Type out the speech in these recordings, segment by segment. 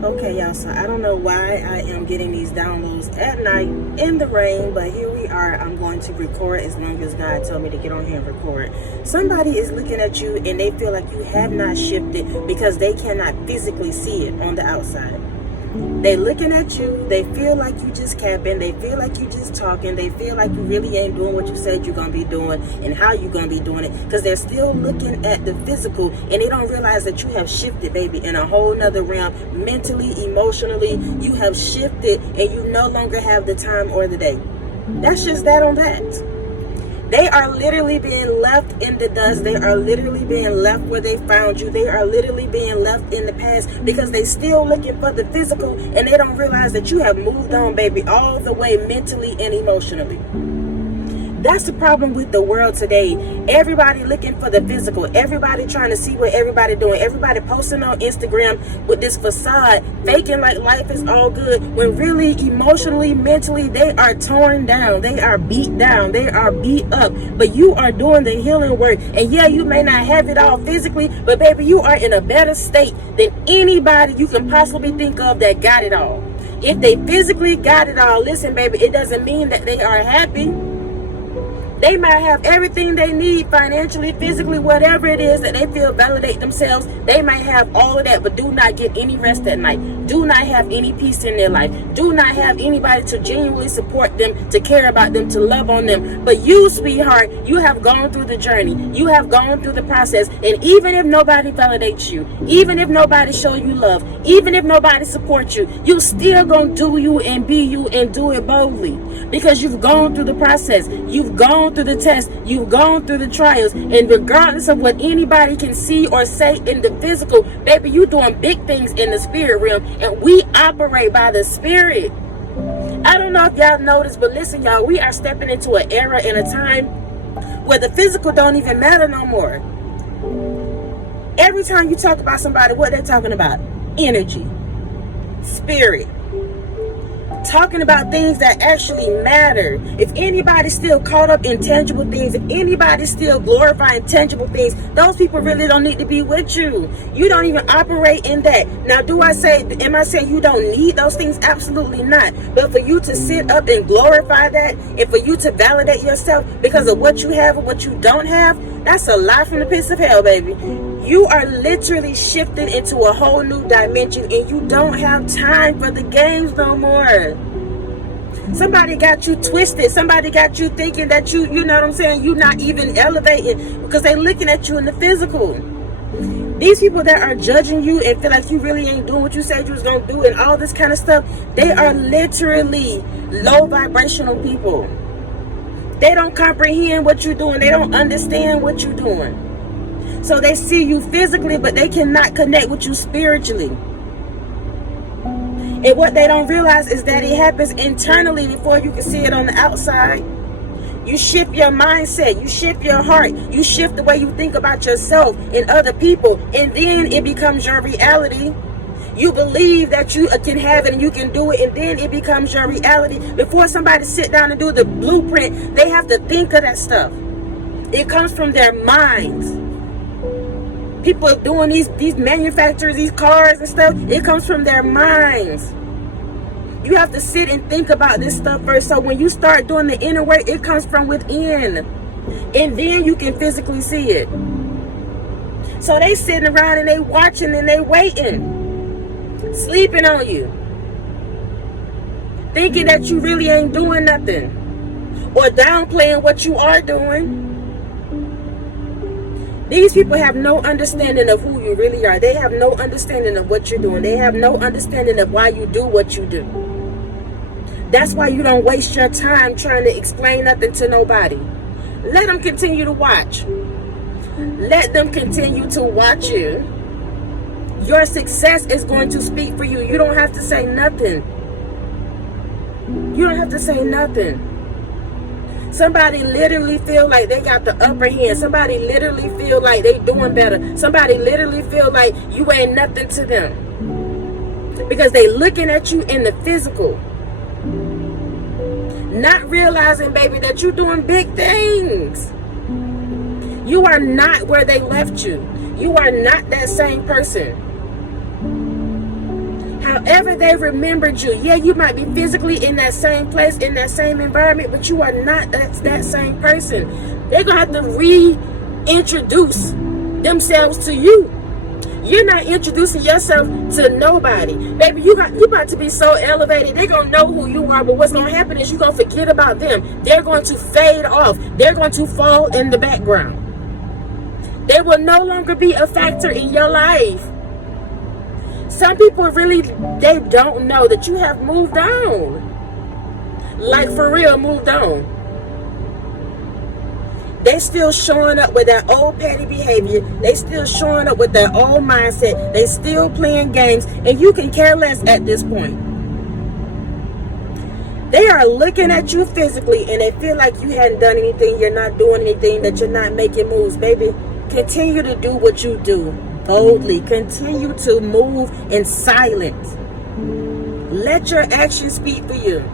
Okay, y'all, so I don't know why I am getting these downloads at night in the rain, but here we are. I'm going to record as long as God told me to get on here and record. Somebody is looking at you and they feel like you have not shifted because they cannot physically see it on the outside. They looking at you, they feel like you just capping, they feel like you just talking, they feel like you really ain't doing what you said you're going to be doing and how you going to be doing it, because they're still looking at the physical and they don't realize that you have shifted, baby, in a whole nother realm. Mentally, emotionally, you have shifted and you no longer have the time or the day. That's just that on that. They are literally being left in the dust. They are literally being left where they found you. They are literally being left in the past because they still looking for the physical and they don't realize that you have moved on, baby, all the way mentally and emotionally. That's the problem with the world today. Everybody looking for the physical. Everybody trying to see what everybody doing. Everybody posting on Instagram with this facade, faking like life is all good, when really emotionally, mentally, they are torn down. They are beat down. They are beat up. But you are doing the healing work. And yeah, you may not have it all physically, but baby, you are in a better state than anybody you can possibly think of that got it all. If they physically got it all, listen, baby, it doesn't mean that they are happy. They might have everything they need financially, physically, whatever it is that they feel validate themselves. They might have all of that, but do not get any rest at night. Do not have any peace in their life. Do not have anybody to genuinely support them, to care about them, to love on them. But you, sweetheart, you have gone through the journey. You have gone through the process. And even if nobody validates you, even if nobody show you love, even if nobody supports you, you still gonna do you and be you and do it boldly. Because you've gone through the process. You've gone through the test, you've gone through the trials, and regardless of what anybody can see or say in the physical, baby, you doing big things in the spirit realm, and we operate by the spirit. I don't know if y'all noticed, but listen, y'all, we are stepping into an era and a time where the physical don't even matter no more. Every time you talk about somebody, what they're talking about? Energy, spirit, talking about things that actually matter. If anybody's still caught up in tangible things, if anybody's still glorifying tangible things, those people really don't need to be with you. You don't even operate in that. Now, am I saying you don't need those things? Absolutely not. But for you to sit up and glorify that, and for you to validate yourself because of what you have or what you don't have, that's a lie from the pits of hell, baby. You are literally shifted into a whole new dimension, and you don't have time for the games no more. Somebody got you twisted. Somebody got you thinking that you know what I'm saying, you're not even elevating because they looking at you in the physical. These people that are judging you and feel like you really ain't doing what you said you was going to do and all this kind of stuff, they are literally low vibrational people. They don't comprehend what you're doing. They don't understand what you're doing. So they see you physically, but they cannot connect with you spiritually. And what they don't realize is that it happens internally before you can see it on the outside. You shift your mindset, you shift your heart, you shift the way you think about yourself and other people, and then it becomes your reality. You believe that you can have it and you can do it, and then it becomes your reality. Before somebody sit down and do the blueprint, they have to think of that stuff. It comes from their minds. People doing these manufacturers, these cars and stuff, it comes from their minds. You have to sit and think about this stuff first. So when you start doing the inner work, it comes from within. And then you can physically see it. So they sitting around and they watching and they waiting. Sleeping on you. Thinking that you really ain't doing nothing. Or downplaying what you are doing. These people have no understanding of who you really are. They have no understanding of what you're doing. They have no understanding of why you do what you do. That's why you don't waste your time trying to explain nothing to nobody. Let them continue to watch. Let them continue to watch you. Your success is going to speak for you. You don't have to say nothing. You don't have to say nothing. Somebody literally feel like they got the upper hand. Somebody literally feel like they doing better. Somebody literally feel like you ain't nothing to them. Because they looking at you in the physical. Not realizing, baby, that you're doing big things. You are not where they left you. You are not that same person. However they remembered you. Yeah, you might be physically in that same place, in that same environment, but you are not that same person. They're going to have to reintroduce themselves to you. You're not introducing yourself to nobody. Baby, you about to be so elevated. They're going to know who you are, but what's going to happen is you're going to forget about them. They're going to fade off. They're going to fall in the background. They will no longer be a factor in your life. Some people really, they don't know that you have moved on. Like for real, moved on. They still showing up with that old petty behavior. They still showing up with that old mindset. They still playing games. And you can care less at this point. They are looking at you physically and they feel like you hadn't done anything. You're not doing anything. That you're not making moves. Baby, continue to do what you do. Boldly. Continue to move in silence. Let your actions speak for you.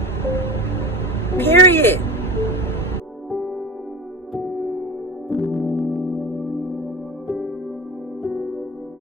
Period.